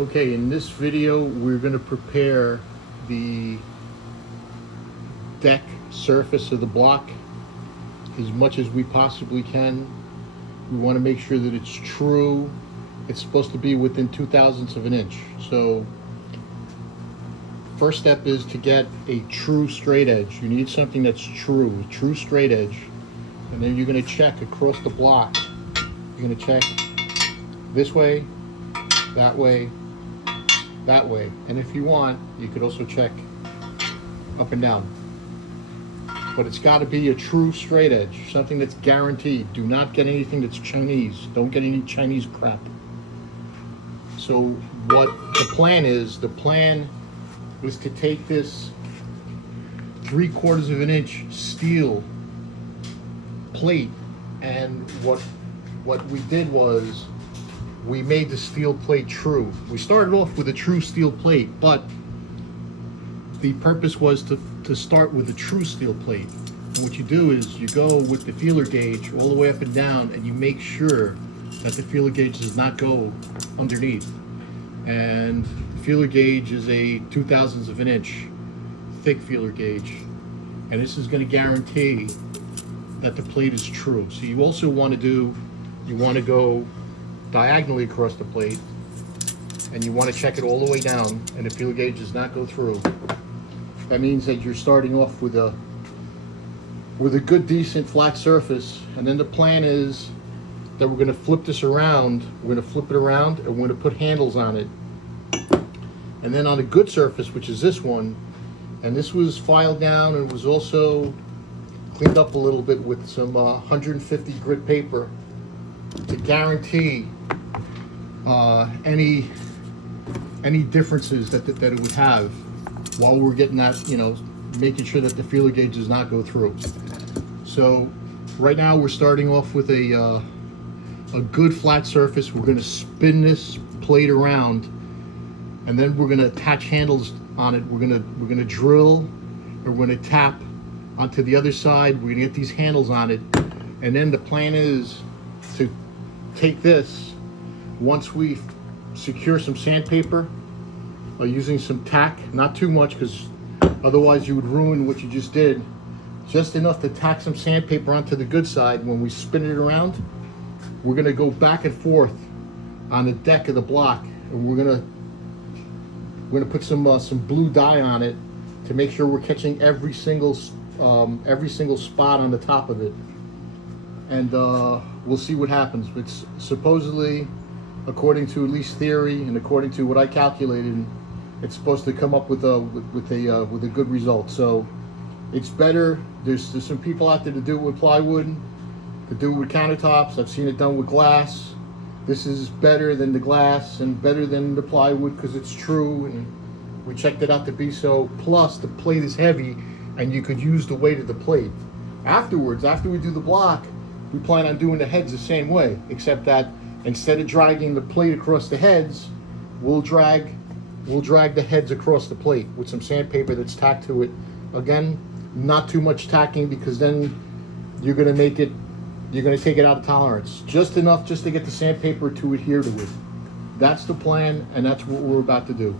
Okay, in this video we're going to prepare the deck surface of the block as much as we possibly can. We want to make sure that it's true. It's supposed to be within 0.02 of an inch. So first step is to get a true straight edge. You need something that's true straight edge. And then you're going to check across the block. You're going to check this way, that way, that way. And if you want, you could also check up and down. But it's got to be a true straight edge, something that's guaranteed. Do not get anything that's Chinese. Don't get any Chinese crap. So what the plan is to take this 3/4 of an inch steel plate, and what we did was we made the steel plate true. We started off with a true steel plate, but the purpose was to start with a true steel plate. And what you do is you go with the feeler gauge all the way up and down, and you make sure that the feeler gauge does not go underneath. And the feeler gauge is a 0.02 of an inch thick feeler gauge, and this is going to guarantee that the plate is true. So you also want to go diagonally across the plate, and you want to check it all the way down, and the feeler gauge does not go through. That means that you're starting off with a good, decent flat surface. And then the plan is that we're going to flip this around. We're going to flip it around, and we're going to put handles on it. And then on a good surface, which is this one, and this was filed down and was also cleaned up a little bit with some 150 grit paper to guarantee any differences that it would have while we're getting that, making sure that the feeler gauge does not go through. So right now we're starting off with a good flat surface. We're going to spin this plate around, and then we're going to attach handles on it. We're going to drill, or we're going to tap onto the other side. We're going to get these handles on it, and then the plan is to take this, once we secure some sandpaper using some tack, not too much because otherwise you would ruin what you just did, just enough to tack some sandpaper onto the good side. When we spin it around, we're going to go back and forth on the deck of the block, and we're going to put some blue dye on it to make sure we're catching every single spot on the top of it. And we'll see what happens. It's supposedly, according to at least theory and according to what I calculated, it's supposed to come up with a good result. So it's better. There's some people out there to do it with plywood, to do it with countertops. I've seen it done with glass. This is better than the glass and better than the plywood because it's true, and we checked it out to be so. Plus the plate is heavy, and you could use the weight of the plate. Afterwards, after we do the block, we plan on doing the heads the same way, except that instead of dragging the plate across the heads, we'll drag the heads across the plate with some sandpaper that's tacked to it. Again, not too much tacking, because then you're going to take it out of tolerance. Just enough just to get the sandpaper to adhere to it. That's the plan, and that's what we're about to do.